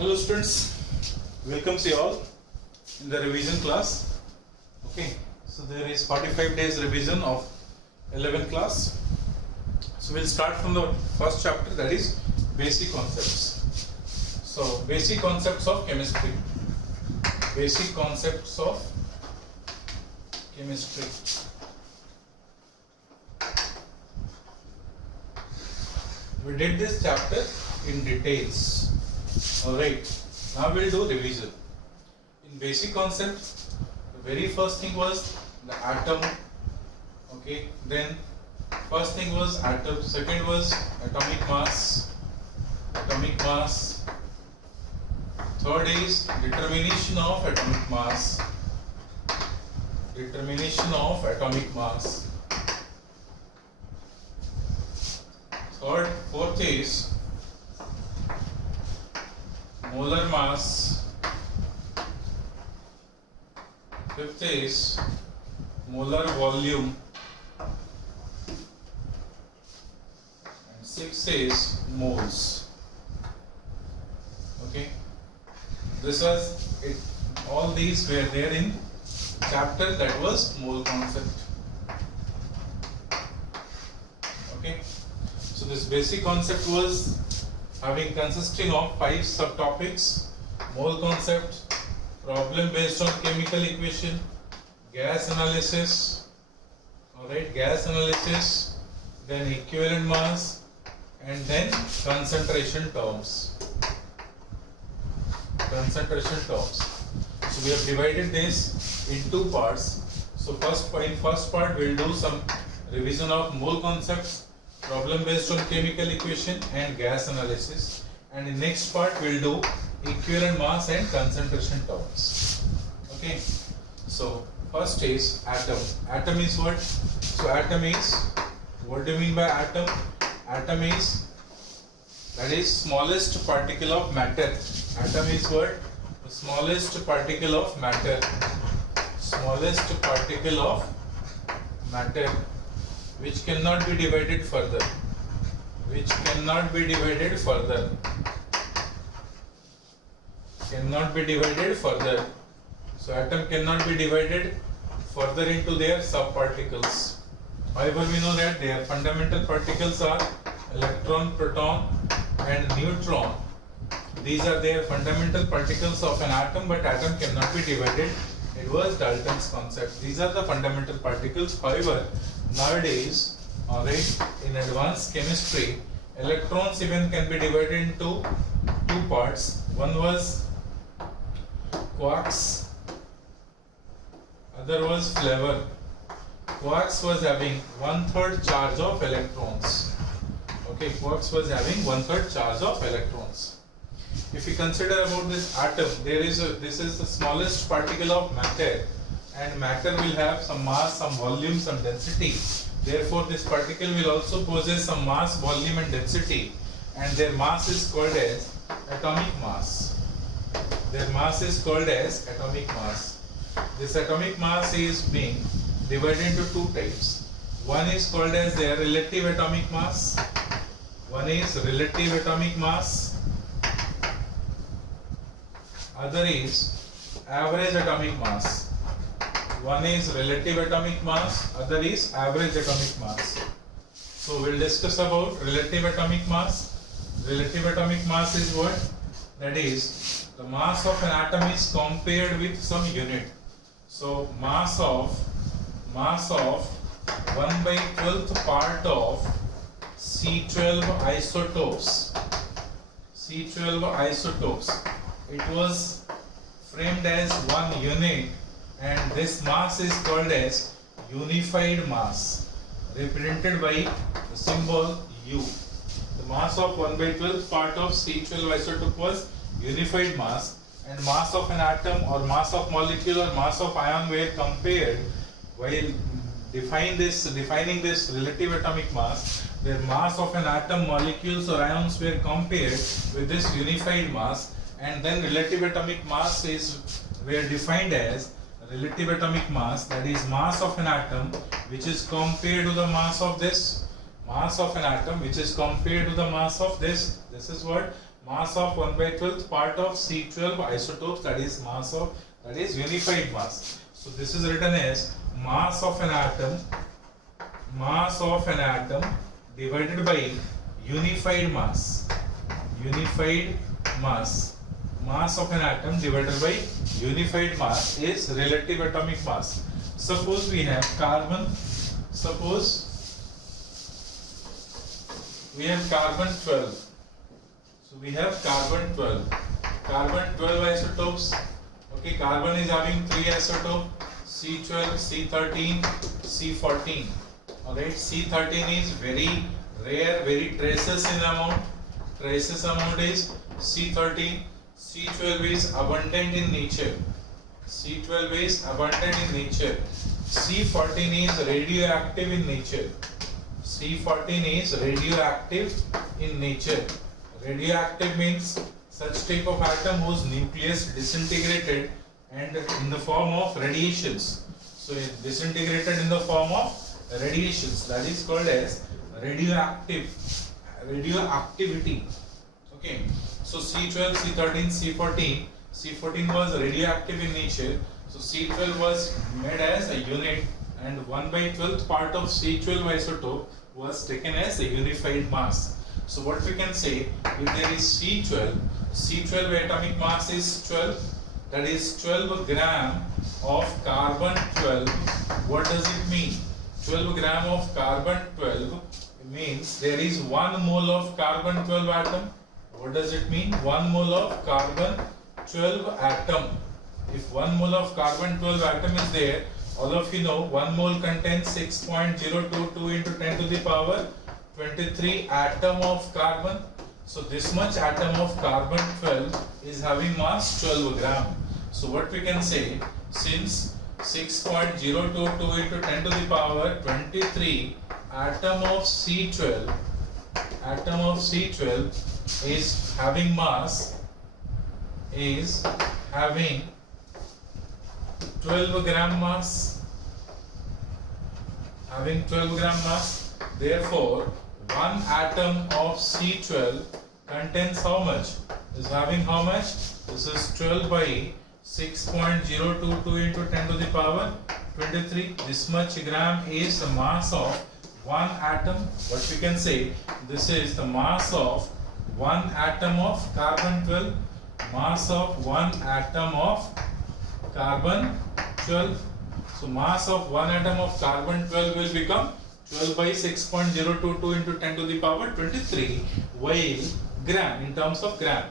Hello students, welcome you all in the revision class. Okay, so there is 45 days revision of 11th class. So we'll start from the first chapter, that is basic concepts. So basic concepts of chemistry. Basic concepts of chemistry. We did this chapter in details. Alright, now we'll do revision. In basic concepts, the very first thing was the atom. Okay, then first thing was atom, second was atomic mass. Third is determination of atomic mass. Fourth is molar mass. Fifth is molar volume. And sixth is moles. Okay, this was it. All these were there in chapter that was mole concept. Okay, so this basic concept was consisting of 5 subtopics: mole concept, problem based on chemical equation, gas analysis, gas analysis, then equivalent mass, and then concentration terms. So we have divided this in 2 parts. So in first part we'll do some revision of mole concepts, problem based on chemical equation, and gas analysis, and in next part we'll do equivalent mass and concentration terms. Okay, so first is atom. Atom is what? So atom is, what do you mean by atom? Atom is, that is smallest particle of matter. Atom is what? The smallest particle of matter. Which cannot be divided further. Cannot be divided further. So atom cannot be divided further into their subparticles. However, we know that their fundamental particles are electron, proton, and neutron. These are their fundamental particles of an atom, but atom cannot be divided. It was Dalton's concept. These are the fundamental particles. However, nowadays, in advanced chemistry, electrons even can be divided into 2 parts. One was quarks, other was flavor. Quarks was having 1/3 charge of electrons. Okay, quarks was having 1/3 charge of electrons. If we consider about this atom, this is the smallest particle of matter, and matter will have some mass, some volume, some density. Therefore, this particle will also possess some mass, volume, and density, and their mass is called as atomic mass. This atomic mass is being divided into 2 types. One is called as their relative atomic mass. Other is average atomic mass. One is relative atomic mass, other is average atomic mass. So we'll discuss about relative atomic mass. Relative atomic mass is what? That is, the mass of an atom is compared with some unit. So mass of 1/12th part of C12 isotopes. It was framed as 1 unit, and this mass is called as unified mass, represented by the symbol U. The mass of 1/12th part of C12 isotope was unified mass, and mass of an atom or mass of molecule or mass of ion were compared while defining this relative atomic mass. Where mass of an atom, molecules or ions were compared with this unified mass, and then relative atomic mass were defined as relative atomic mass, that is mass of an atom which is compared to the mass of this, mass of an atom which is compared to the mass of this. This is what mass of 1 by 12th part of C12 isotopes, that is unified mass. So this is written as mass of an atom divided by unified mass. Mass of an atom divided by unified mass is relative atomic mass. Suppose we have carbon. Suppose we have carbon 12. So we have carbon 12. Carbon 12 isotopes. Okay, carbon is having 3 isotopes: C12, C13, C14. Alright, C13 is very rare, very traces in amount. Traces amount is C13. C12 is abundant in nature. C12 is abundant in nature. C14 is radioactive in nature. C14 is radioactive in nature. Radioactive means such type of atom whose nucleus disintegrated and in the form of radiations. So it disintegrated in the form of radiations. That is called as radioactivity. Okay. So C12, C13, C14. C14 was radioactive in nature. So C12 was made as a unit, and 1 by 12th part of C12 isotope was taken as a unified mass. So what we can say, if there is C12 atomic mass is 12, that is 12 gram of carbon 12. What does it mean? 12 gram of carbon 12 means there is 1 mole of carbon 12 atom. What does it mean? 1 mole of carbon 12 atom. If 1 mole of carbon 12 atom is there, all of you know 1 mole contains 6.022 into 10 to the power 23 atom of carbon. So this much atom of carbon 12 is having mass 12 gram. So what we can say, since 6.022 into 10 to the power 23 atom of C12 is having mass, is having 12 gram mass, therefore 1 atom of C12 contains how much? Is having how much? This is 12 by 6.022 into 10 to the power 23. This much gram is the mass of 1 atom. What we can say, this is the mass of 1 atom of carbon 12. Mass of 1 atom of carbon 12. So mass of 1 atom of carbon 12 will become 12 by 6.022 into 10 to the power 23, while gram, in terms of gram,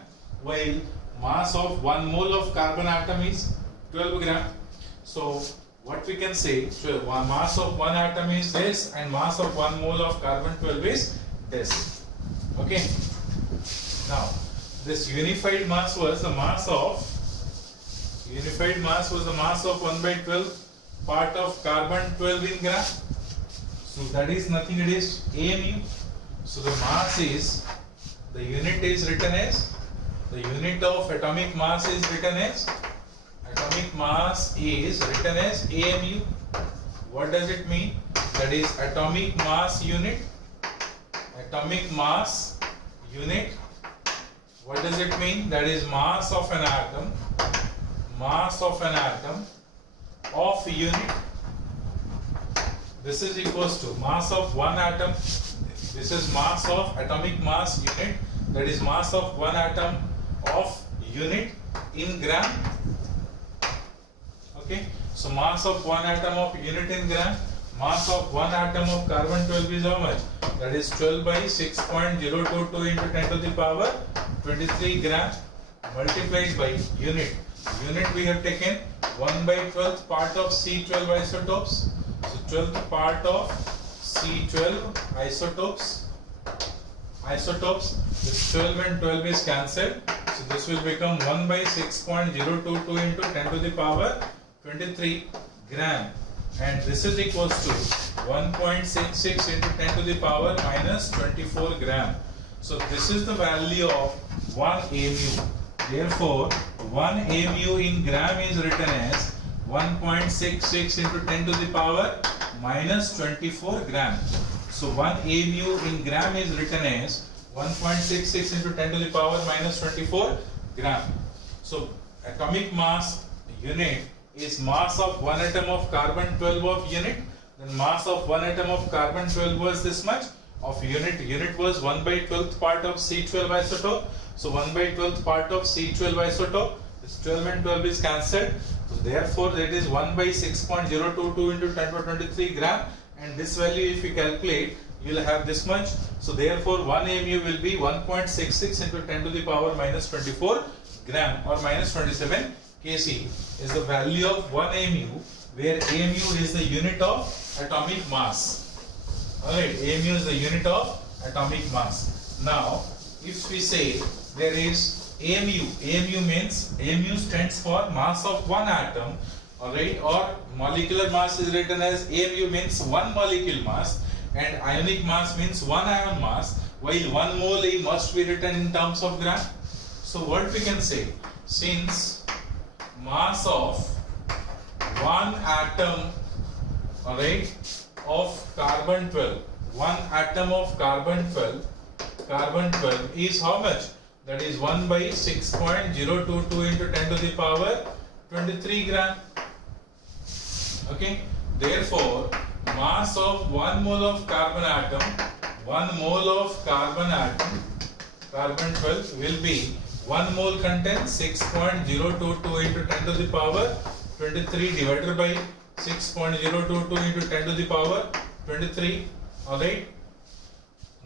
while mass of 1 mole of carbon atom is 12 gram. So what we can say, mass of 1 atom is this and mass of 1 mole of carbon 12 is this. Okay. Now this unified mass was the mass of 1 by 12 part of carbon 12 in gram. So that is nothing, it is AMU. So the mass is, the unit is written as, the unit of atomic mass is written as, AMU. What does it mean? That is atomic mass unit. What does it mean? That is mass of an atom of unit. This is equals to mass of 1 atom. This is mass of atomic mass unit, that is mass of 1 atom of unit in gram. Okay, so mass of 1 atom of unit in gram. Mass of 1 atom of carbon 12 is how much? That is 12 by 6.022 into 10 to the power 23 gram multiplied by unit. Unit we have taken 1 by 12th part of C12 isotopes. So 12th part of C12 isotopes, this 12 and 12 is cancelled. So this will become 1 by 6.022 into 10 to the power 23 gram, and this is equals to 1.66 into 10 to the power minus 24 gram. So this is the value of 1 AMU. Therefore 1 AMU in gram is written as 1.66 into 10 to the power minus 24 gram. So 1 AMU in gram is written as 1.66 into 10 to the power minus 24 gram. So atomic mass unit is mass of one atom of carbon 12 of unit. Then mass of one atom of carbon 12 was this much of unit. Unit was 1 by 12th part of C12 isotope. So 1 by 12th part of C12 isotope. This 12 and 12 is cancelled. So therefore it is 1 by 6.022 into 10 to the 23 gram. And this value if you calculate, you will have this much. So therefore 1 AMU will be 1.66 into 10 to the power minus 24 gram or minus 27 kc is the value of 1 AMU, where AMU is the unit of atomic mass. Alright, AMU is the unit of atomic mass. Now if we say there is AMU, AMU stands for mass of one atom, alright, or molecular mass is written as AMU means one molecule mass, and ionic mass means one ion mass, while 1 mole must be written in terms of gram. So what we can say, since mass of one atom, alright, of carbon 12, one atom of carbon 12 is how much? That is 1 by 6.022 into 10 to the power 23 gram. Okay, therefore mass of 1 mole of carbon atom, 1 mole of carbon atom, carbon 12 will be 1 mole contains 6.022 into 10 to the power 23 divided by 6.022 into 10 to the power 23. Alright,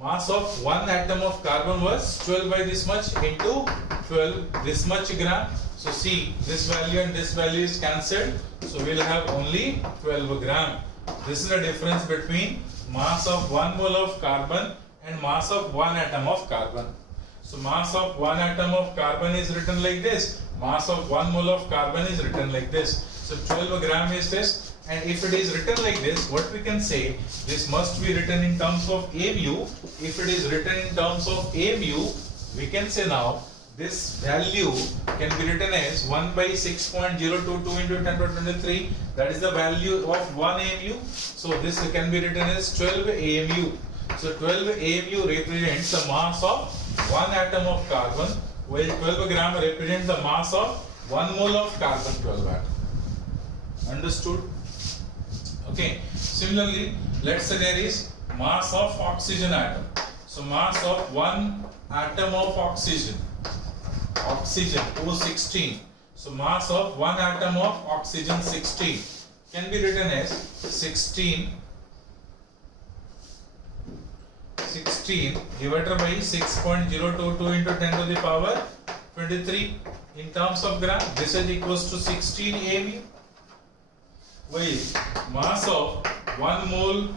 mass of one atom of carbon was 12 by this much into 12 this much gram. So see, this value and this value is cancelled, so we will have only 12 gram. This is the difference between mass of 1 mole of carbon and mass of one atom of carbon. So mass of one atom of carbon is written like this, mass of 1 mole of carbon is written like this. So 12 gram is this, and if it is written like this, what we can say, this must be written in terms of AMU. If it is written in terms of AMU, we can say now this value can be written as 1 by 6.022 into 10 to the 23. That is the value of 1 AMU. So this can be written as 12 AMU. So 12 AMU represents the mass of one atom of carbon, while 12 gram represents the mass of 1 mole of carbon 12 atom. Understood? Okay. Similarly, let's say there is mass of oxygen atom. So mass of one atom of oxygen O16. So mass of one atom of oxygen 16 can be written as 16 divided by 6.022 into 10 to the power 23 in terms of gram. This is equals to 16 AMU. While mass of 1 mole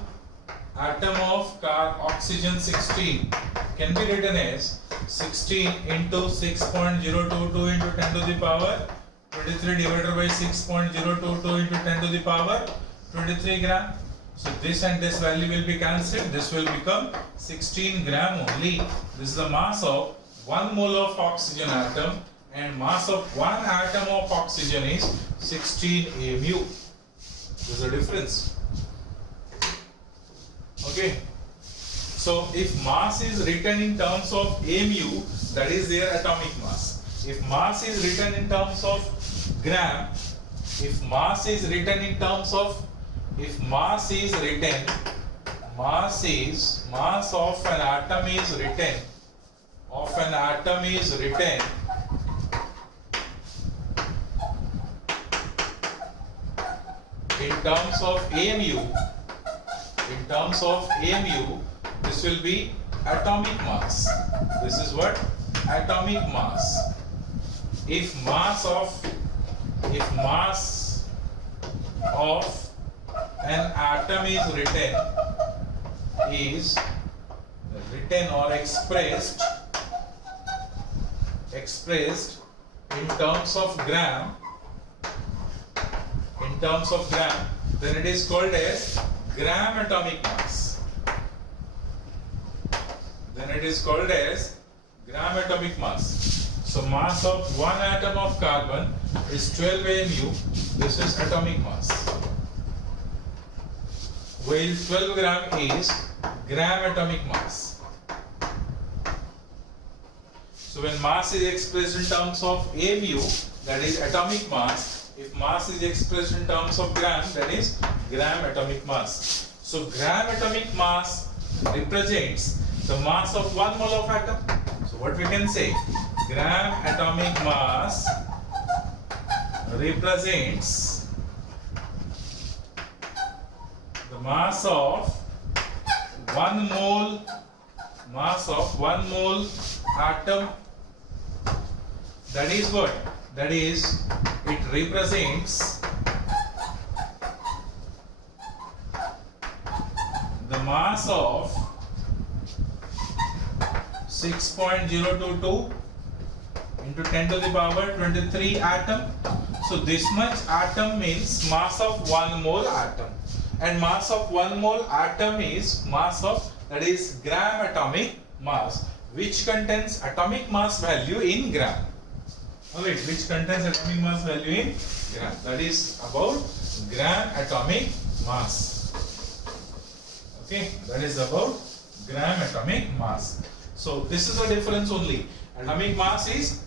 atom of oxygen 16 can be written as 16 into 6.022 into 10 to the power 23 divided by 6.022 into 10 to the power 23 gram. So this and this value will be cancelled. This will become 16 gram only. This is the mass of 1 mole of oxygen atom, and mass of one atom of oxygen is 16 AMU. There's a difference. Okay. So if mass is written in terms of AMU, that is their atomic mass. If mass is written in terms of gram, mass of an atom is written in terms of AMU, this will be atomic mass. This is what? Atomic mass. If mass of an atom is written or expressed in terms of gram, then it is called as gram atomic mass. So mass of one atom of carbon is 12 AMU. This is atomic mass. While 12 gram is gram atomic mass. So when mass is expressed in terms of AMU, that is atomic mass. If mass is expressed in terms of gram, that is gram atomic mass. So gram atomic mass represents the mass of 1 mole of atom. So what we can say, gram atomic mass represents the mass of 1 mole atom. That is what? That is, it represents the mass of 6.022 into 10 to the power 23 atom. So this much atom means mass of 1 mole atom, and mass of 1 mole atom is mass of, that is gram atomic mass, which contains atomic mass value in gram. Alright, which contains atomic mass value in gram. That is about gram atomic mass. Okay, that is about gram atomic mass. So this is the difference only. Atomic mass is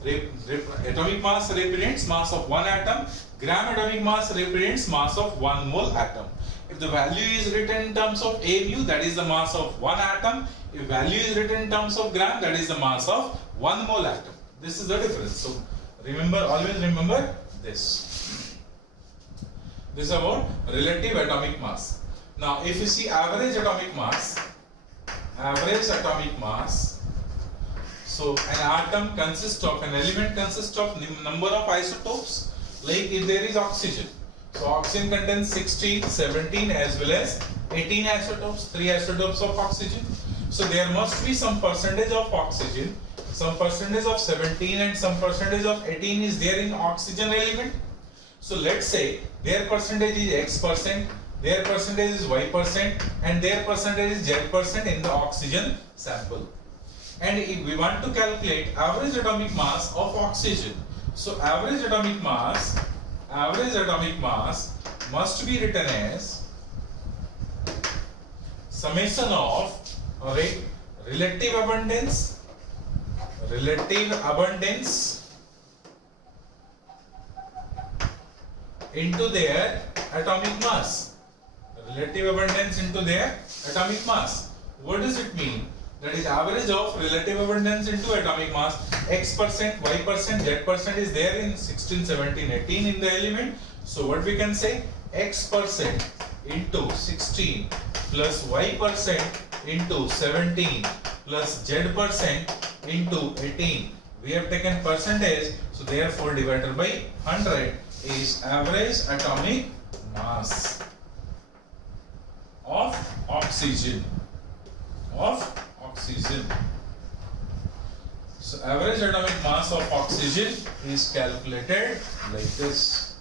atomic mass represents mass of 1 atom. Gram atomic mass represents mass of 1 mole atom. If the value is written in terms of AMU, that is the mass of 1 atom. If value is written in terms of gram, that is the mass of 1 mole atom. This is the difference. So remember, always remember this. This is about relative atomic mass. Now if you see average atomic mass, so an atom consists of, an element consists of number of isotopes. Like if there is oxygen, so oxygen contains 16, 17 as well as 18 isotopes, 3 isotopes of oxygen. So there must be some percentage of oxygen, some percentage of 17 and some percentage of 18 is there in oxygen element. So let's say their percentage is X%, their percentage is Y%, and their percentage is Z% in the oxygen sample. And if we want to calculate average atomic mass of oxygen, so average atomic mass must be written as summation of, alright, relative abundance into their atomic mass. Relative abundance into their atomic mass. What does it mean? That is average of relative abundance into atomic mass. X%, Y%, Z% is there in 16, 17, 18 in the element. So what we can say? X% into 16 plus Y% into 17 plus Z% into 18. We have taken percentage, so therefore divided by 100 is average atomic mass of oxygen. So average atomic mass of oxygen is calculated like this.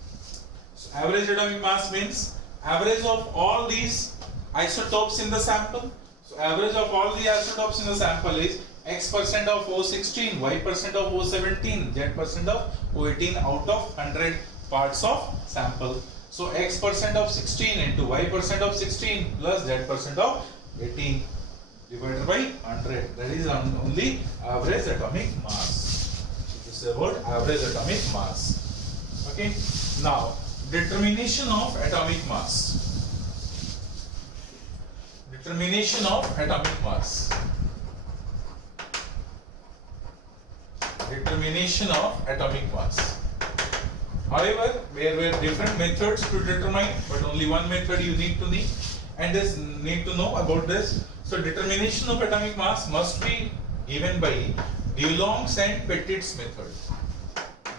So average atomic mass means average of all these isotopes in the sample. So average of all the isotopes in the sample is X% of O16, Y% of O17, Z% of O18 out of 100 parts of sample. So X% of 16 into Y% of 16 plus Z% of 18 divided by 100. That is only average atomic mass. So this is about average atomic mass. Okay. Now determination of atomic mass. Determination of atomic mass. Determination of atomic mass. However, there were different methods to determine, but only one method you need to know about this. So determination of atomic mass must be given by Dulong's and Petit's method.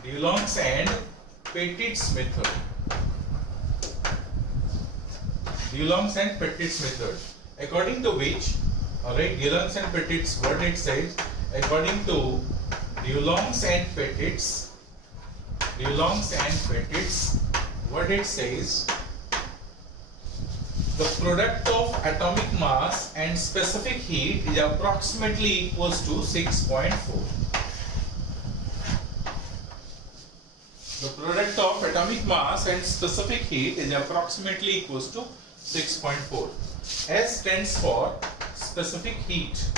Dulong's and Petit's method. Dulong's and Petit's method. According to which, alright, Dulong's and Petit's, what it says, according to Dulong's and Petit's, what it says, the product of atomic mass and specific heat is approximately equals to 6.4. The product of atomic mass and specific heat is approximately equals to 6.4. S stands for specific heat.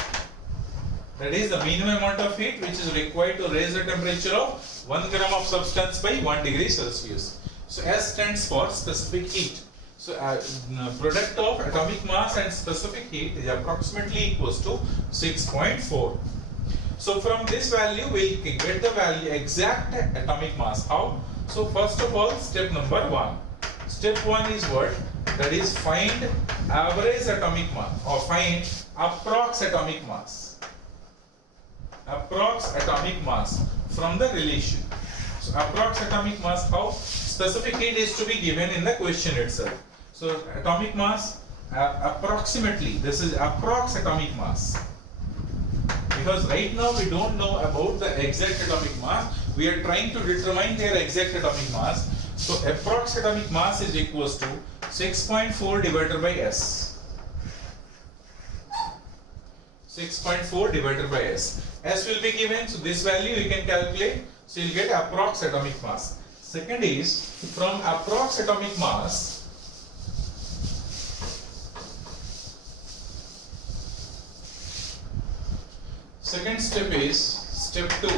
That is the minimum amount of heat which is required to raise the temperature of 1 gram of substance by 1 degree Celsius. So S stands for specific heat. So product of atomic mass and specific heat is approximately equals to 6.4. So from this value we can get the value exact atomic mass. How? So first of all, step number 1. Step 1 is what? That is find average atomic mass or find approx atomic mass. Approx atomic mass from the relation. So approx atomic mass, how? Specific heat is to be given in the question itself. So atomic mass approximately, this is approx atomic mass. Because right now we don't know about the exact atomic mass, we are trying to determine their exact atomic mass. So approx atomic mass is equals to 6.4 divided by S. 6.4 divided by S. S will be given, so this value you can calculate. So you will get approx atomic mass. Second is from approx atomic mass. Second step is step 2.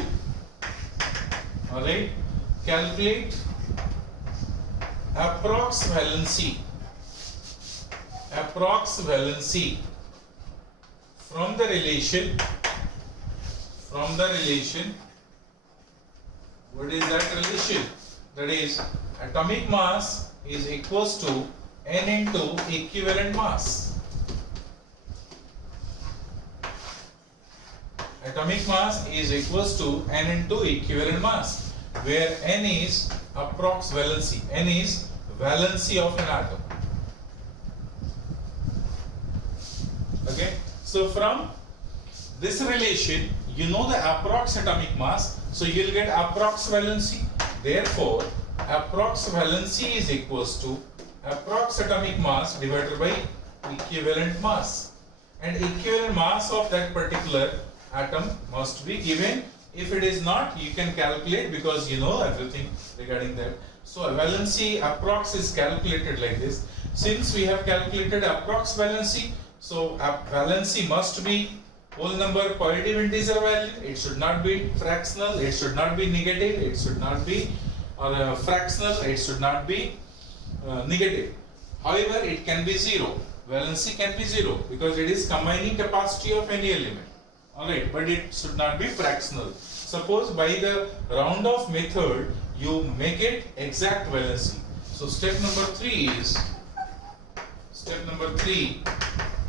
Alright, calculate approx valency. Approx valency from the relation. From the relation. What is that relation? That is atomic mass is equals to N into equivalent mass. Atomic mass is equals to N into equivalent mass, where N is approx valency. N is valency of an atom. Okay, so from this relation, you know the approx atomic mass, so you will get approx valency. Therefore, approx valency is equals to approx atomic mass divided by equivalent mass. And equivalent mass of that particular atom must be given. If it is not, you can calculate because you know everything regarding that. So valency approx is calculated like this. Since we have calculated approx valency, so valency must be whole number positive integer value. It should not be fractional, it should not be negative, it should not be fractional, it should not be negative. However, it can be 0. Valency can be 0 because it is combining capacity of any element. Alright, but it should not be fractional. Suppose by the round off method you make it exact valency. So step number 3 is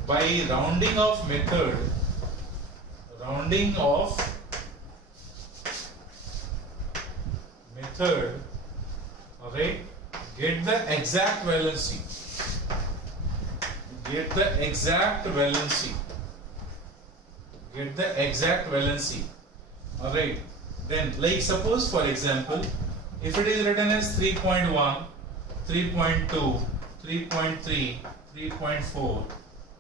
by rounding off method, alright, get the exact valency. Get the exact valency. Alright, then like suppose for example, if it is written as 3.1, 3.2, 3.3, 3.4,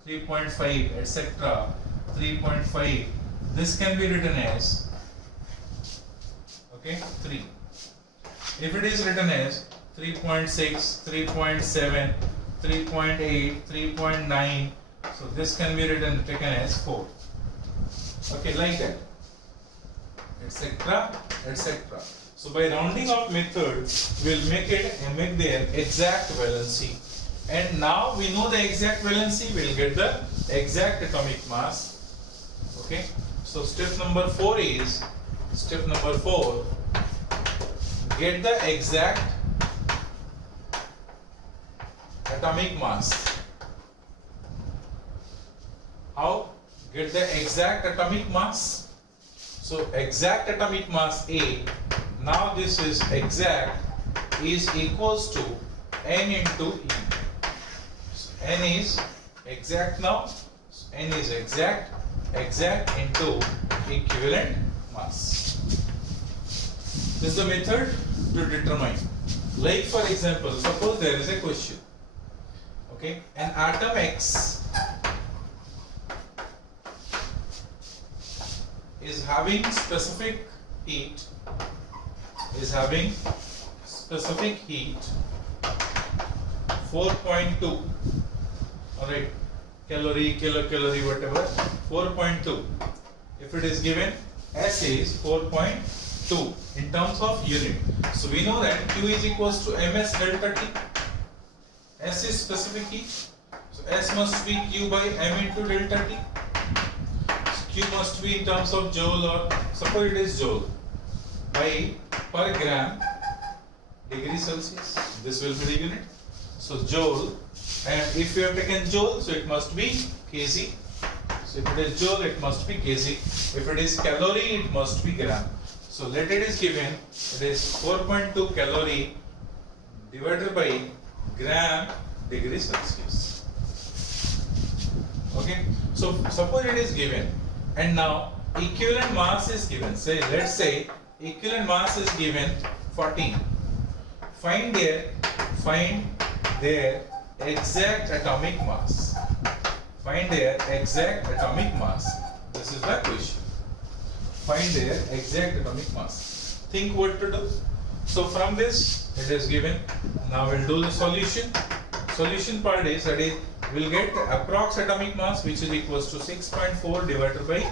3.5, etc., 3.5, this can be written as 3. If it is written as 3.6, 3.7, 3.8, 3.9, so this can be taken as 4. Okay, like that, etc., etc. So by rounding off method, we will make their exact valency. And now we know the exact valency, we will get the exact atomic mass. Okay, so step number 4 is get the exact atomic mass. How? Get the exact atomic mass. So exact atomic mass A, now this is exact, is equals to N into E. So N is exact now. So N is exact into equivalent mass. This is the method to determine. Like for example, suppose there is a question. Okay, an atom X is having specific heat 4.2. Alright, calorie, kilocalorie, whatever, 4.2. if it is given S is 4.2 in terms of unit. So we know that Q is equals to ms delta T. S is specific heat. So S must be Q by m into delta T. So Q must be in terms of joule, or suppose it is joule, by per gram degree Celsius. This will be the unit. So joule, and if you have taken joule, so it must be kg. So if it is joule, it must be kg. If it is calorie, it must be gram. So let it is given, it is 4.2 calorie divided by gram degree Celsius. Okay. So suppose it is given, and now equivalent mass is given. Say, let's say equivalent mass is given 14. Find their exact atomic mass. Find their exact atomic mass. This is the question. Find their exact atomic mass. Think what to do. So from this, it is given. Now we'll do the solution. Solution part is, that is, we'll get approx atomic mass, which is equals to 6.4 divided by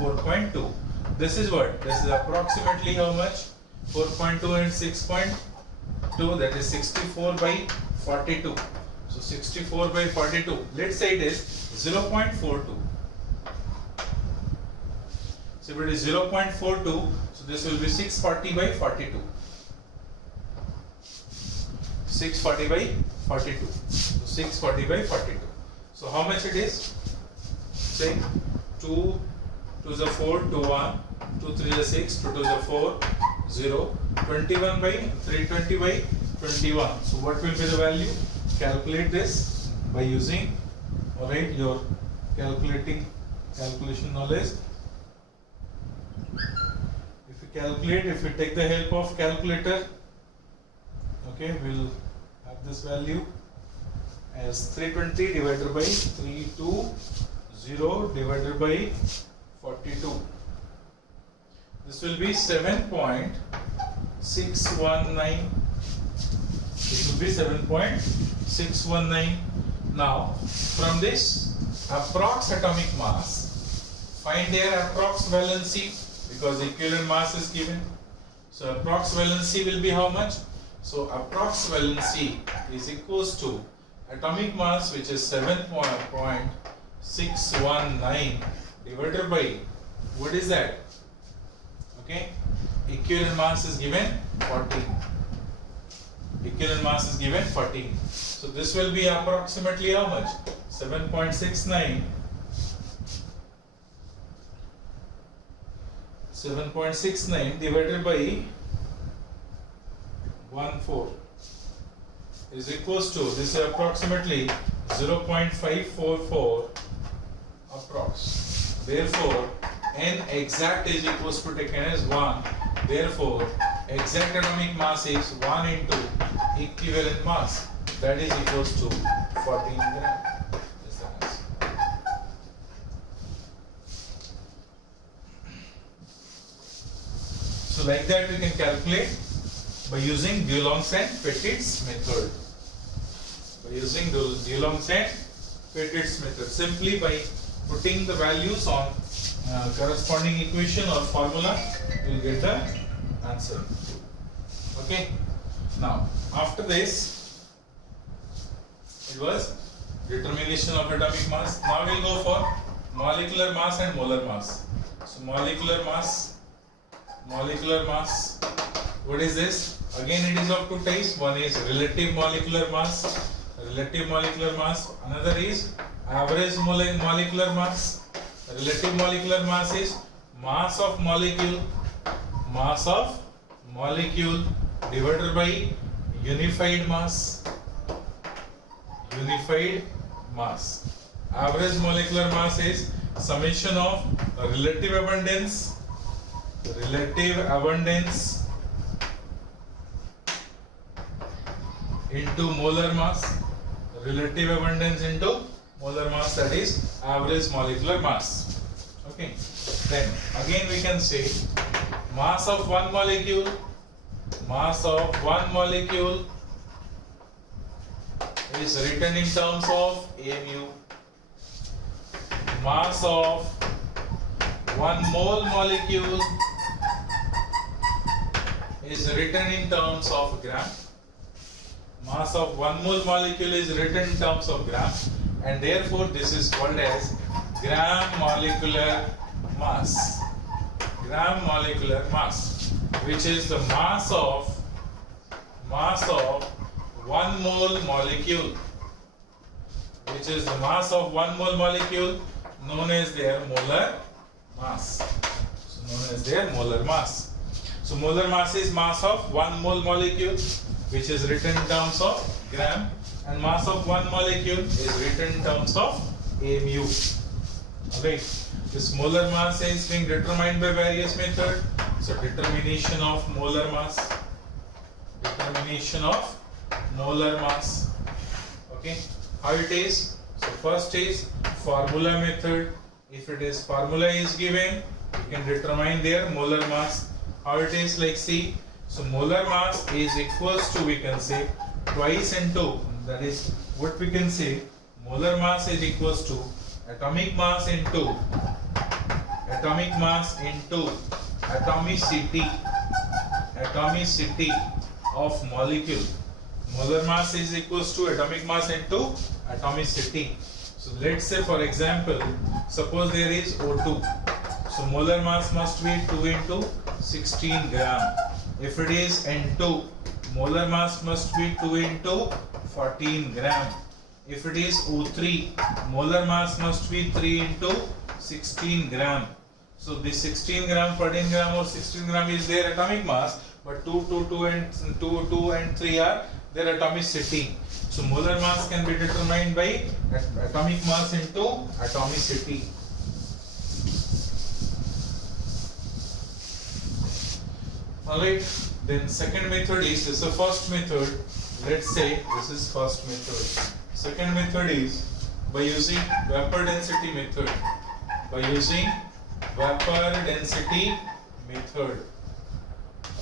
4.2. This is what? This is approximately how much? 4.2 and 6.2, that is 64 by 42. So 64 by 42. Let's say it is 0.42. So if it is 0.42, so this will be 640 by 42. 640 by 42. So 640 by 42. So how much it is? Say 2 to the 4, 2 1, 2 3 the 6, 2 to the 4, 0, 21 by 320 by 21. So what will be the value? Calculate this by using, alright, your calculation knowledge. If you calculate, if you take the help of calculator, okay, we'll have this value as 320 divided by 320 divided by 42. This will be 7.619. It will be 7.619. Now, from this approx atomic mass, find their approx valency, because equivalent mass is given. So approx valency will be how much? So approx valency is equals to atomic mass, which is 7.619 divided by, what is that? Okay, equivalent mass is given 14. Equivalent mass is given 14. So this will be approximately how much? 7.69. 7.69 divided by 14 is equals to, this is approximately 0.544 approx. Therefore, n exact is equals to taken as 1. Therefore, exact atomic mass is 1 into equivalent mass, that is equals to 14 gram. Is the answer. So like that we can calculate by using Dulong's and Petit's method. By using Dulong's and Petit's method, simply by putting the values on corresponding equation or formula, you will get the answer. Okay. Now, after this, it was determination of atomic mass. Now we will go for molecular mass and molar mass. So molecular mass. What is this? Again, it is of two types. One is relative molecular mass. Another is average molecular mass. Relative molecular mass is mass of molecule divided by unified mass. Average molecular mass is summation of relative abundance into molar mass. Relative abundance into molar mass, that is average molecular mass. Okay. Then again we can say mass of one molecule is written in terms of mu. Mass of 1 mole molecule is written in terms of gram. Mass of 1 mole molecule is written in terms of gram, and therefore this is called as gram molecular mass. Gram molecular mass, which is the mass of 1 mole molecule, which is the mass of 1 mole molecule, known as their molar mass. So known as their molar mass. So molar mass is mass of 1 mole molecule, which is written in terms of gram, and mass of 1 molecule is written in terms of mu. Okay, this molar mass is being determined by various methods. So determination of molar mass, determination of molar mass. Okay, how it is? So first is formula method. If it is formula is given, you can determine their molar mass. How it is, like see, so molar mass is equals to, we can say, twice into, that is what we can say, molar mass is equals to atomic mass into atomicity of molecule. Molar mass is equals to atomic mass into atomicity. So let's say, for example, suppose there is O2. So molar mass must be 2 into 16 gram. If it is N2, molar mass must be 2 into 14 gram. If it is O3, molar mass must be 3 into 16 gram. So this 16 gram, 14 gram or 16 gram is their atomic mass, but 2 and 3 are their atomicity. So molar mass can be determined by atomic mass into atomicity. Alright, then second method is, this is the first method. Let's say this is first method. Second method is by using vapor density method. By using vapor density method.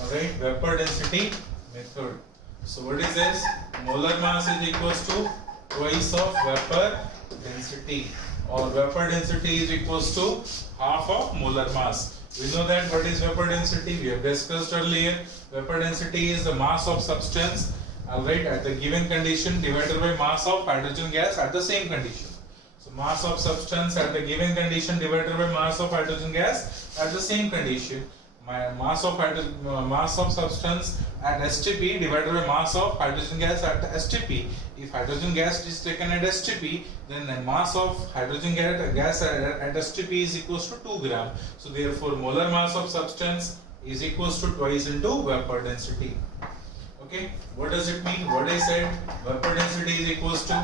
Alright, vapor density method. So what is this? Molar mass is equals to twice of vapor density, or vapor density is equals to half of molar mass. We know that what is vapor density? We have discussed earlier. Vapor density is the mass of substance, alright, at the given condition divided by mass of hydrogen gas at the same condition. So mass of substance at the given condition divided by mass of hydrogen gas at the same condition. My mass of substance at STP divided by mass of hydrogen gas at STP. If hydrogen gas is taken at STP, then the mass of hydrogen gas at STP is equals to 2 gram. So therefore molar mass of substance is equals to twice into vapor density. Okay, what does it mean? What I said, vapor density is equals to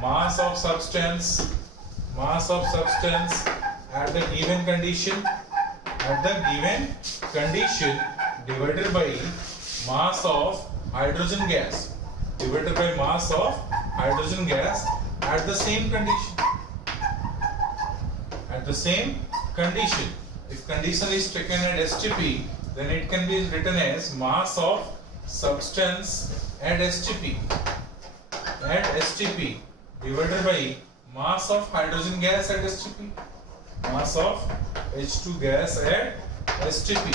mass of substance at the given condition divided by mass of hydrogen gas at the same condition. If condition is taken at STP, then it can be written as mass of substance at STP divided by mass of hydrogen gas at STP, mass of H2 gas at STP.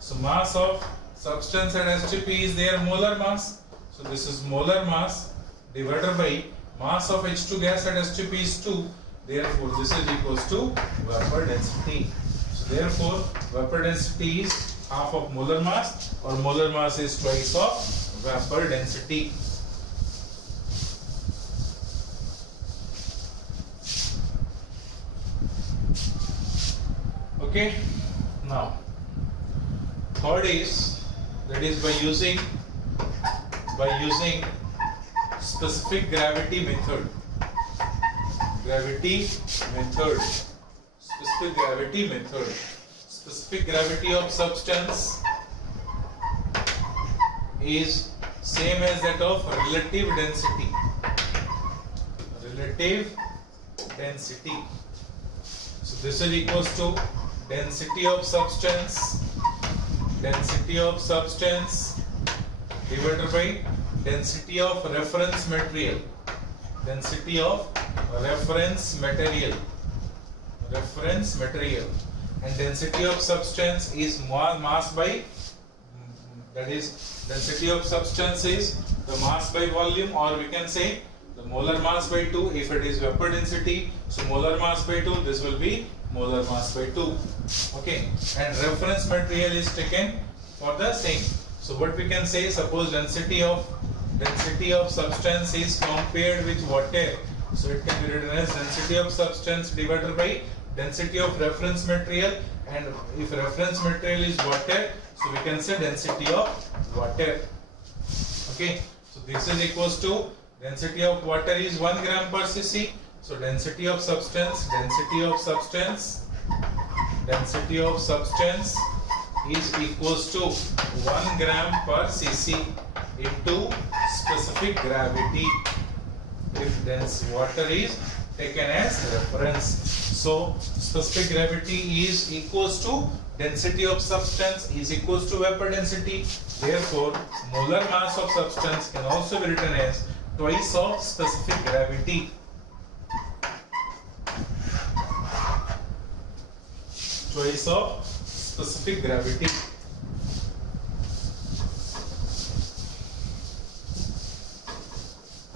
So mass of substance at STP is their molar mass. So this is molar mass divided by mass of H2 gas at STP is 2. Therefore this is equals to vapor density. So therefore vapor density is half of molar mass, or molar mass is twice of vapor density. Okay, now third is, that is by using specific gravity method. Specific gravity of substance is same as that of relative density. So this is equals to density of substance divided by density of reference material. and density of substance is mass by, that is density of substance is the mass by volume, or we can say the molar mass by 2. If it is vapor density, so molar mass by 2, this will be molar mass by 2. Okay, and reference material is taken for the same. So what we can say, suppose density of substance is compared with water, so it can be written as density of substance divided by density of reference material, and if reference material is water, so we can say density of water. Okay, so this is equals to density of water is 1 gram per cc, so density of substance is equals to 1 gram per cc into specific gravity if dense water is taken as reference. So specific gravity is equals to density of substance is equals to vapor density. Therefore, molar mass of substance can also be written as twice of specific gravity. Twice of specific gravity.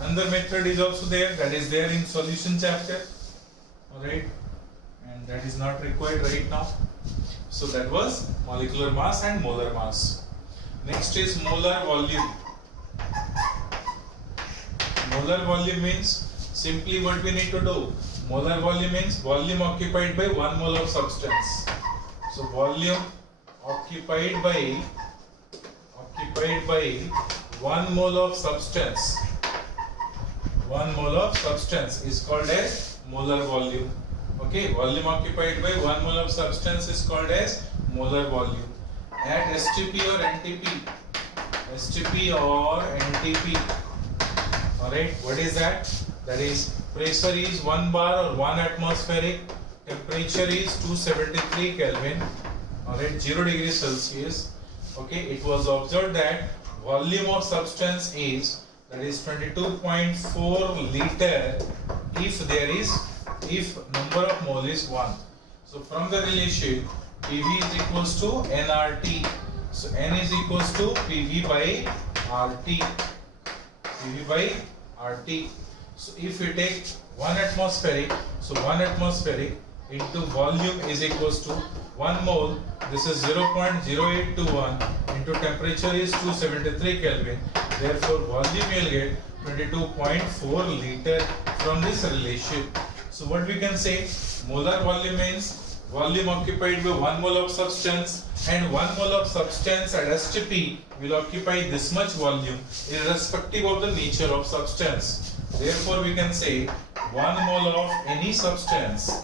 Another method is also there, that is there in solution chapter. Alright, and that is not required right now. So that was molecular mass and molar mass. Next is molar volume. Molar volume means simply what we need to do. Molar volume means volume occupied by 1 mole of substance. So volume occupied by 1 mole of substance. 1 mole of substance is called as molar volume. Okay, volume occupied by 1 mole of substance is called as molar volume. At STP or NTP. Alright, what is that? That is pressure is 1 bar or 1 atmospheric, temperature is 273 Kelvin, alright, 0 degrees Celsius. Okay, it was observed that volume of substance is, that is 22.4 liter if number of mole is 1. So from the relation PV is equals to nRT. So N is equals to PV by RT. So if we take 1 atmospheric, so 1 atmospheric into volume is equals to 1 mole, this is 0.0821 into temperature is 273 Kelvin. Therefore volume you will get 22.4 liter from this relation. So what we can say, molar volume means volume occupied by 1 mole of substance, and 1 mole of substance at STP will occupy this much volume irrespective of the nature of substance. Therefore we can say 1 mole of any substance,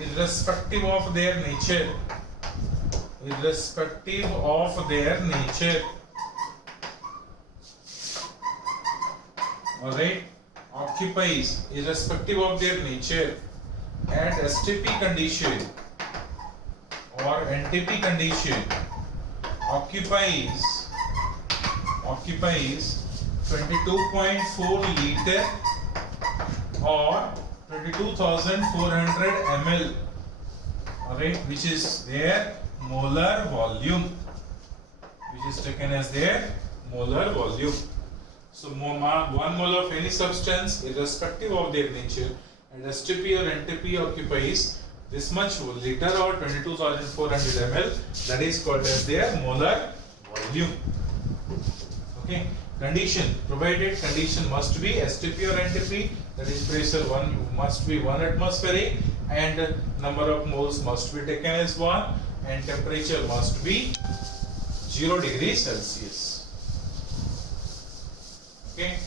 irrespective of their nature, alright, occupies irrespective of their nature at STP condition or NTP condition occupies 22.4 liter or 22,400 ml, alright, which is their molar volume, which is taken as their molar volume. So 1 mole of any substance irrespective of their nature and STP or NTP occupies this much liter or 22,400 ml, that is called as their molar volume. Okay, condition, provided condition must be STP or NTP, that is pressure must be 1 atmospheric and number of moles must be taken as 1 and temperature must be 0 degrees Celsius. Okay,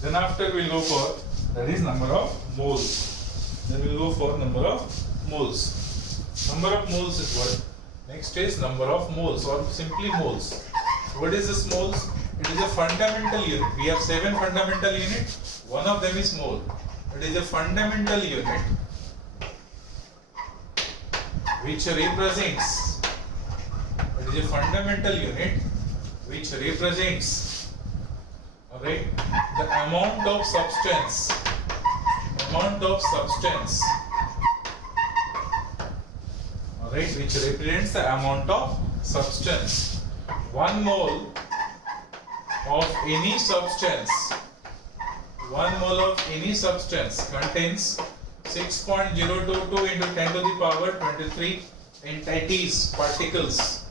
then after we'll go for, that is number of moles. Then we'll go for number of moles. Number of moles is what? Next is number of moles or simply moles. What is this moles? It is a fundamental unit. We have 7 fundamental units. One of them is mole. It is a fundamental unit which represents. It is a fundamental unit which represents, alright, the amount of substance. amount of substance, alright, which represents the amount of substance. 1 mole of any substance, 1 mole of any substance contains 6.022 into 10 to the power 23 entities, particles.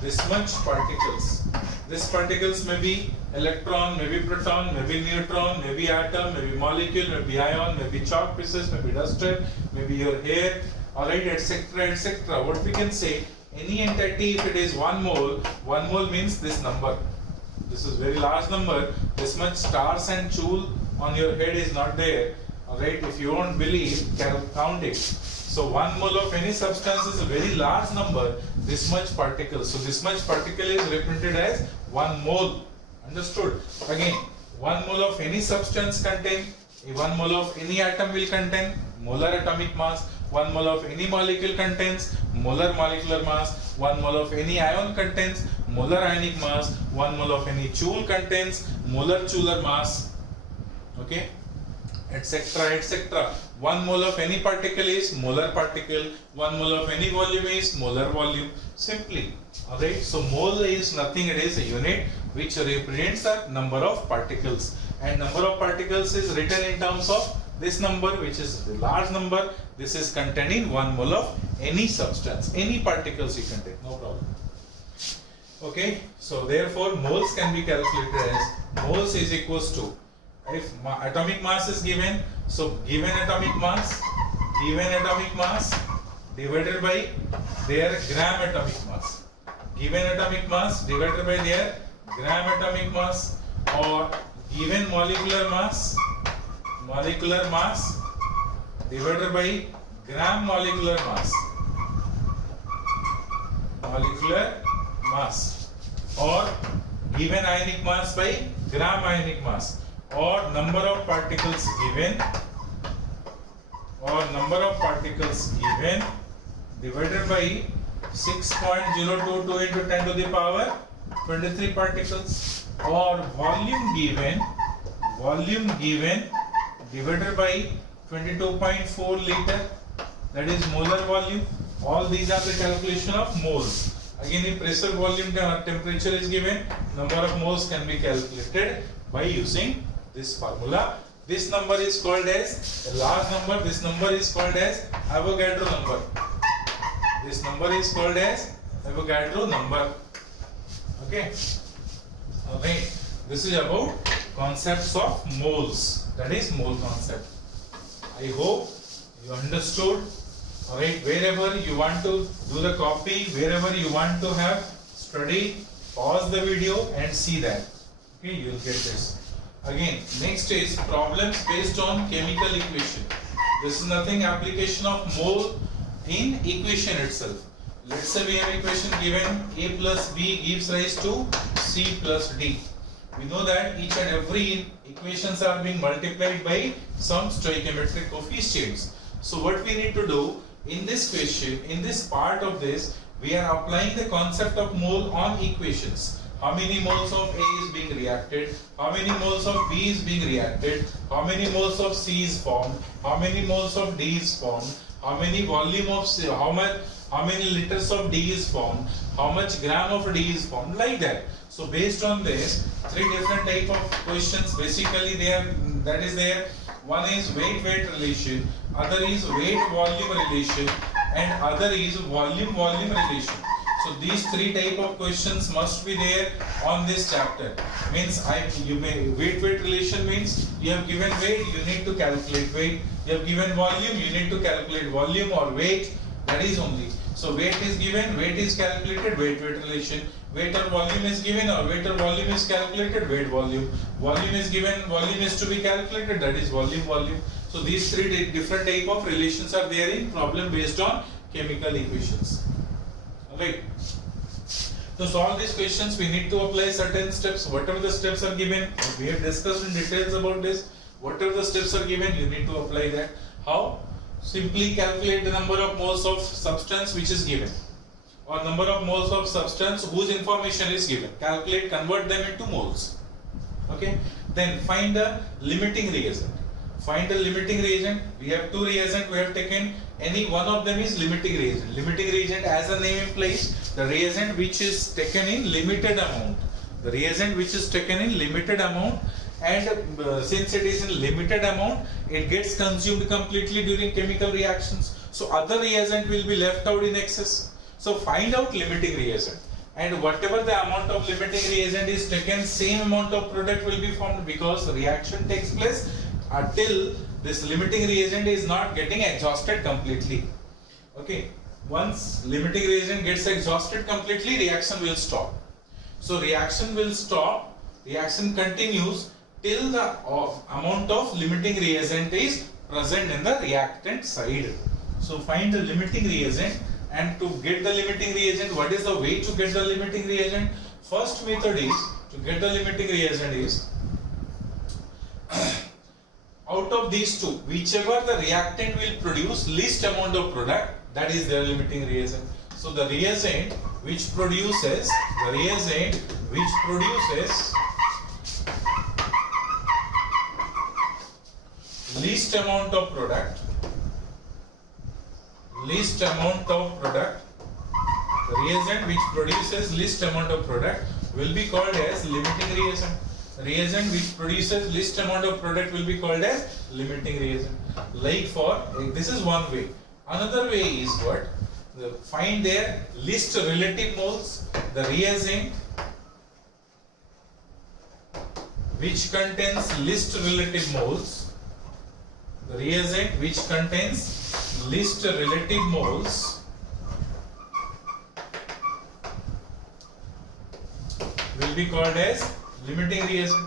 This much particles. These particles may be electron, maybe proton, maybe neutron, maybe atom, maybe molecule, maybe ion, maybe chalk pieces, maybe duster, maybe your hair, alright, etc., etc. What we can say, any entity, if it is 1 mole means this number. This is very large number. This much stars and jewel on your head is not there. Alright, if you won't believe, count it. So 1 mole of any substance is a very large number. This much particle. So this much particle is represented as 1 mole. Understood? Again, 1 mole of any substance contain, 1 mole of any atom will contain molar atomic mass. 1 mole of any molecule contains molar molecular mass. 1 mole of any ion contains molar ionic mass. 1 mole of any joule contains molar joule mass. Okay, etc., etc. 1 mole of any particle is molar particle. 1 mole of any volume is molar volume. Simply, alright. So mole is nothing; it is a unit which represents the number of particles, and number of particles is written in terms of this number, which is the large number. This is contained in 1 mole of any substance, any particles you contain, no problem. Okay, so therefore moles can be calculated as moles is equals to, if atomic mass is given, so given atomic mass divided by their gram atomic mass, given atomic mass divided by their gram atomic mass, or given molecular mass divided by gram molecular mass, or given ionic mass by gram ionic mass, or number of particles given, divided by 6.022 into 10 to the power 23 particles, or volume given divided by 22.4 liter, that is molar volume. All these are the calculation of moles. Again, if pressure, volume, temperature is given, number of moles can be calculated by using this formula. This number is called as a large number. This number is called as Avogadro number. This number is called as Avogadro number. Okay. Alright. This is about concepts of moles. That is mole concept. I hope you understood. Alright. Wherever you want to do the copy, wherever you want to have study, pause the video and see that. Okay. You will get this. Again, next is problems based on chemical equation. This is nothing application of mole in equation itself. Let's say we have equation given A plus B gives rise to C plus D. We know that each and every equations are being multiplied by some stoichiometric coefficients. So what we need to do in this question, in this part of this, we are applying the concept of mole on equations. How many moles of A is being reacted, how many moles of B is being reacted, how many moles of C is formed, how many moles of D is formed, how many volume of C, how many liters of D is formed, how much gram of D is formed, like that. So based on this, three different type of questions basically there, that is there. One is weight-weight relation, other is weight-volume relation, and other is volume-volume relation. So these three type of questions must be there on this chapter. Means weight-weight relation means you have given weight, you need to calculate weight. You have given volume, you need to calculate volume or weight. That is only. So weight is given, weight is calculated, weight-weight relation. Weight or volume is given, or weight or volume is calculated, weight volume. Volume is given, volume is to be calculated, that is volume. So these three different type of relations are there in problem based on chemical equations. Alright. To solve these questions, we need to apply certain steps. Whatever the steps are given, we have discussed in details about this. Whatever the steps are given, you need to apply that. How? Simply calculate the number of moles of substance which is given, or number of moles of substance whose information is given. Calculate, convert them into moles. Okay. Then find the limiting reagent. Find the limiting reagent. We have two reagents. We have taken any one of them is limiting reagent. Limiting reagent, as the name implies, the reagent which is taken in limited amount. The reagent which is taken in limited amount, and since it is in limited amount, it gets consumed completely during chemical reactions. So other reagent will be left out in excess. So find out limiting reagent, and whatever the amount of limiting reagent is taken, same amount of product will be formed, because reaction takes place until this limiting reagent is not getting exhausted completely. Okay, once limiting reagent gets exhausted completely, reaction will stop. So reaction will stop, reaction continues till the amount of limiting reagent is present in the reactant side. So find the limiting reagent, and to get the limiting reagent, what is the way to get the limiting reagent? First method is to get the limiting reagent is out of these two, whichever the reactant will produce least amount of product, that is their limiting reagent. So the reagent which produces least amount of product, the reagent which produces least amount of product will be called as limiting reagent. Reagent which produces least amount of product will be called as limiting reagent. Like for this is one way. Another way is what? Find their least relative moles. The reagent which contains least relative moles. The reagent which contains least relative moles will be called as limiting reagent.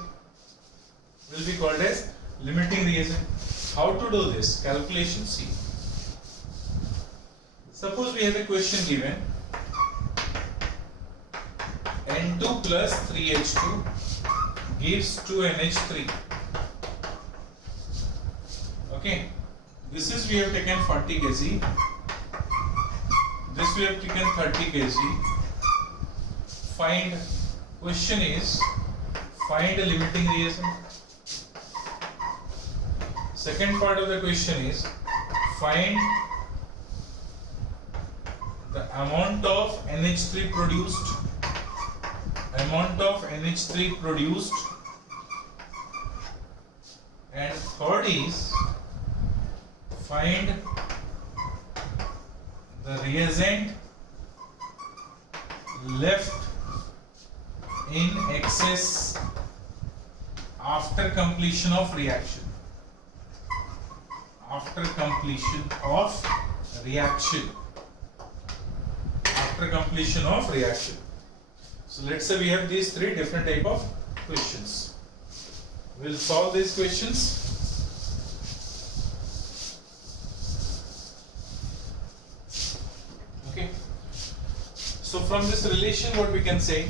How to do this? Calculation. See. Suppose we have a question given N2 plus 3H2 gives 2NH3. Okay. This is we have taken 40 kg. This we have taken 30 kg. Question is find a limiting reagent. Second part of the question is find the amount of NH3 produced. And third is find the reagent left in excess after completion of reaction. So let's say we have these three different type of questions. We'll solve these questions. Okay. So from this relation, what we can say?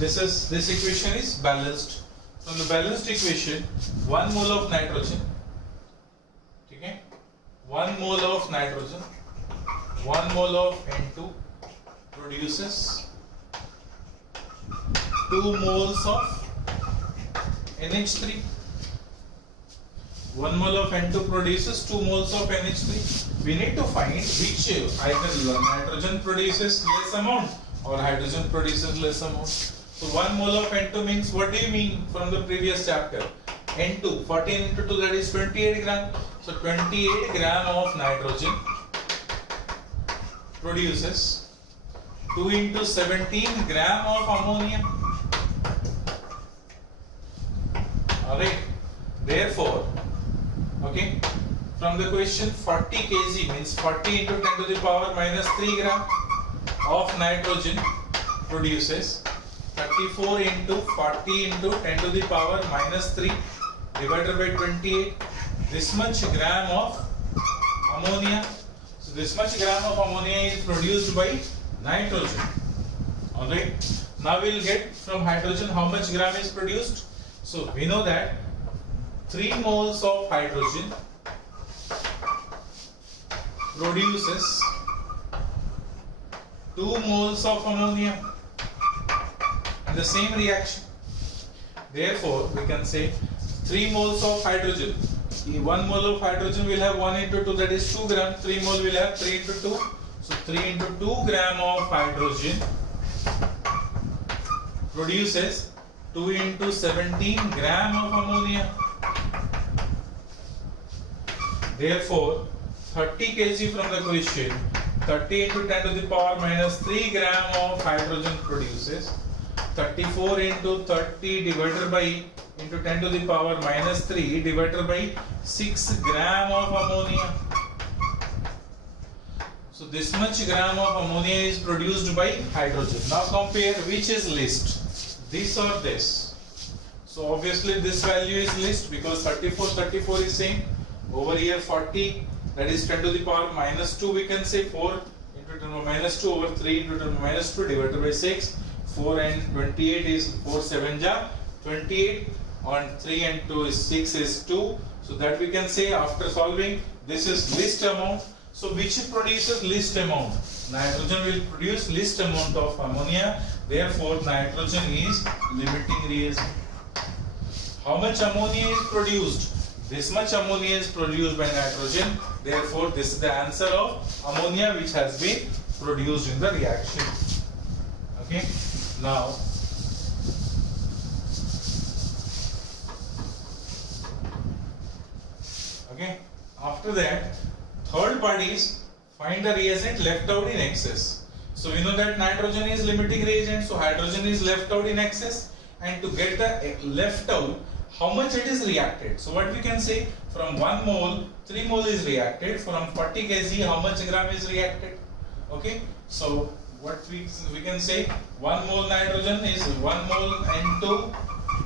This equation is balanced. From the balanced equation, 1 mole of nitrogen. Okay. 1 mole of nitrogen. 1 mole of N2 produces 2 moles of NH3. 1 mole of N2 produces 2 moles of NH3. We need to find which either nitrogen produces less amount or hydrogen produces less amount. So 1 mole of N2 means, what do you mean from the previous chapter? N2, 14 into 2, that is 28 gram. So 28 gram of nitrogen produces 2 into 17 gram of ammonia. Alright, therefore, okay, from the question 40 kg means 40 into 10 to the power minus 3 gram of nitrogen produces 34 into 40 into 10 to the power minus 3 divided by 28. This much gram of ammonia. So this much gram of ammonia is produced by nitrogen. Alright. Now we will get from hydrogen how much gram is produced. So we know that 3 moles of hydrogen produces 2 moles of ammonia in the same reaction. Therefore, we can say 3 moles of hydrogen 1 mole of hydrogen will have 1 into 2, that is 2 gram. 3 mole will have 3 into 2. So 3 into 2 gram of hydrogen produces 2 into 17 gram of ammonia. Therefore, 30 kg from the question, 30 into 10 to the power minus 3 gram of hydrogen produces 34 into 30 divided by into 10 to the power minus 3 divided by 6 gram of ammonia. So this much gram of ammonia is produced by hydrogen. Now compare which is least, this or this. So obviously this value is least because 34 is same. Over here 40, that is 10 to the power minus 2, we can say 4 into 10 to the minus 2 over 3 into 10 to the minus 2 divided by 6. 4 and 28 is 4 7 ja 28, on 3 and 2 is 6 is 2. So that we can say after solving, this is least amount. So which produces least amount? Nitrogen will produce least amount of ammonia. Therefore nitrogen is limiting reagent. How much ammonia is produced? This much ammonia is produced by nitrogen. Therefore this is the answer of ammonia which has been produced in the reaction. Okay. Now okay, after that third part is find the reagent left out in excess. So we know that nitrogen is limiting reagent, so hydrogen is left out in excess, and to get the left out, how much it is reacted. So what we can say, from 1 mole 3 mole is reacted, from 40 kg how much gram is reacted. Okay, so what we can say, 1 mole nitrogen is 1 mole N2,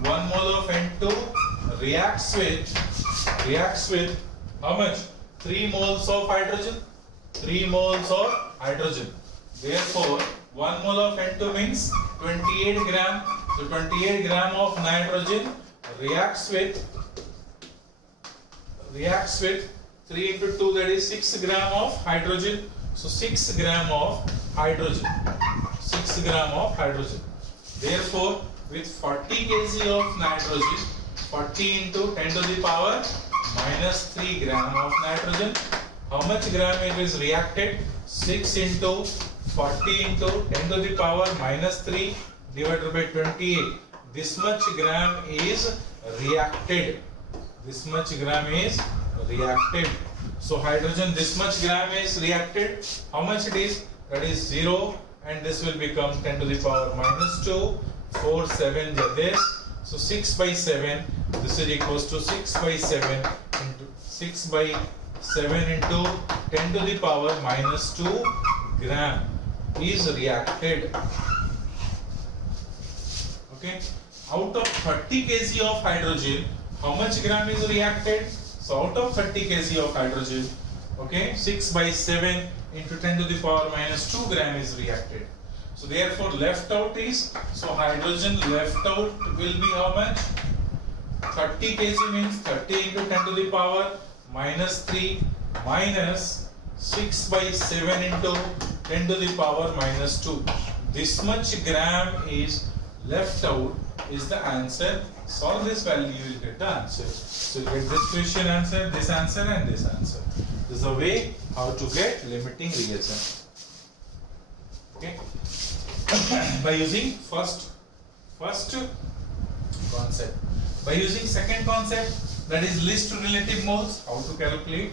1 mole of N2 reacts with how much? 3 moles of hydrogen. 3 moles of hydrogen. Therefore 1 mole of N2 means 28 gram. So 28 gram of nitrogen reacts with 3 into 2, that is 6 gram of hydrogen. So 6 gram of hydrogen. 6 gram of hydrogen. Therefore with 40 kg of nitrogen, 40 into 10 to the power minus 3 gram of nitrogen, how much gram it is reacted? 6 into 40 into 10 to the power minus 3 divided by 28. This much gram is reacted. This much gram is reacted. So hydrogen, this much gram is reacted. How much it is? That is 0, and this will become 10 to the power minus 2. 4 7 this. So 6 by 7. This is equals to 6 by 7 into 6 by 7 into 10 to the power minus 2 gram is reacted. Okay. Out of 30 kg of hydrogen, how much gram is reacted? So out of 30 kg of hydrogen, okay, 6 by 7 into 10 to the power minus 2 gram is reacted. So therefore left out is, so hydrogen left out will be how much? 30 kg means 30 into 10 to the power minus 3 minus 6 by 7 into 10 to the power minus 2. This much gram is left out is the answer. Solve this value, you will get the answer. So you get this question answer, this answer, and this answer. This is a way how to get limiting reagent. Okay. By using first concept. By using second concept, that is least relative moles, how to calculate.